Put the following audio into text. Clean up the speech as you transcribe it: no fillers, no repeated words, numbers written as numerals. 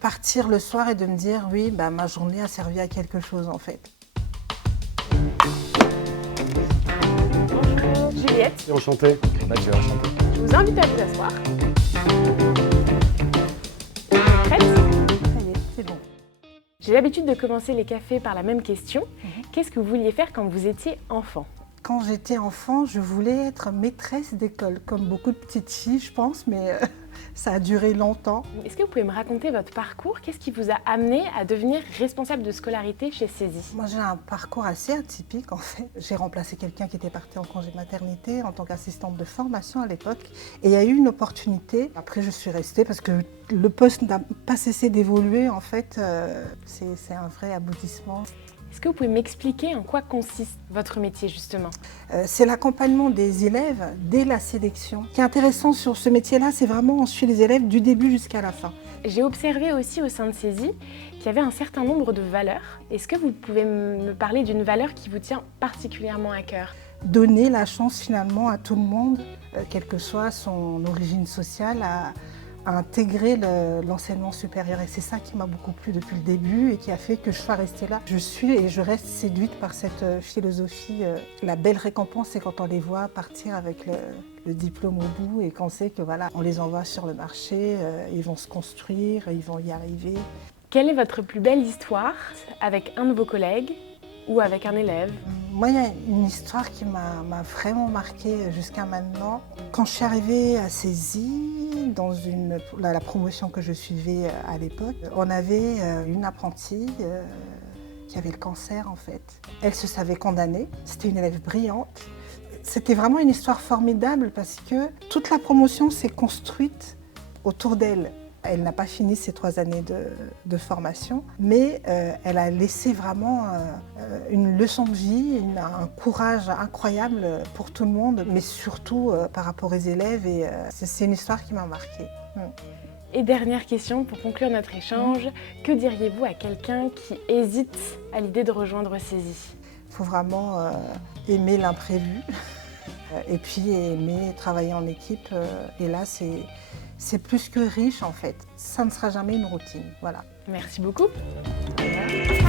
partir le soir et de me dire oui, bah, ma journée a servi à quelque chose en fait. Bonjour Juliette, Enchanté. Mathieu, enchanté. je vous invite à vous asseoir. Prête? Ça y est, c'est bon. J'ai l'habitude de commencer les cafés par la même question. Qu'est-ce que vous vouliez faire quand vous étiez enfant? Quand j'étais enfant, je voulais être maîtresse d'école, comme beaucoup de petites filles, je pense, mais ça a duré longtemps. Est-ce que vous pouvez me raconter votre parcours? Qu'est-ce qui vous a amené à devenir responsable de scolarité chez Cesi? Moi, j'ai un parcours assez atypique, en fait. J'ai remplacé quelqu'un qui était parti en congé maternité en tant qu'assistante de formation à l'époque. Et il y a eu une opportunité. Après, je suis restée parce que le poste n'a pas cessé d'évoluer, en fait. C'est un vrai aboutissement. Est-ce que vous pouvez m'expliquer en quoi consiste votre métier justement? C'est l'accompagnement des élèves dès la sélection. Ce qui est intéressant sur ce métier-là, c'est vraiment on suit les élèves du début jusqu'à la fin. J'ai observé aussi au sein de Cesi qu'il y avait un certain nombre de valeurs. Est-ce que vous pouvez me parler d'une valeur qui vous tient particulièrement à cœur? Donner la chance finalement à tout le monde, quelle que soit son origine sociale, à intégrer l'enseignement supérieur. Et c'est ça qui m'a beaucoup plu depuis le début et qui a fait que je sois restée là. Je suis et je reste séduite par cette philosophie. La belle récompense, c'est quand on les voit partir avec le diplôme au bout et qu'on sait que voilà, on les envoie sur le marché, ils vont se construire, ils vont y arriver. Quelle est votre plus belle histoire avec un de vos collègues ou avec un élève? Moi, il y a une histoire qui m'a vraiment marquée jusqu'à maintenant. Quand je suis arrivée à Cesi, dans la promotion que je suivais à l'époque, on avait une apprentie qui avait le cancer en fait. Elle se savait condamnée, c'était une élève brillante. C'était vraiment une histoire formidable parce que toute la promotion s'est construite autour d'elle. Elle n'a pas fini ses 3 années de formation, mais elle a laissé vraiment une leçon de vie, un courage incroyable pour tout le monde, mais surtout par rapport aux élèves. Et c'est une histoire qui m'a marquée. Et dernière question pour conclure notre échange, que diriez-vous à quelqu'un qui hésite à l'idée de rejoindre Cesi? Il faut vraiment aimer l'imprévu et puis aimer travailler en équipe. Et là, c'est plus que riche en fait. Ça ne sera jamais une routine. Voilà. Merci beaucoup. Voilà.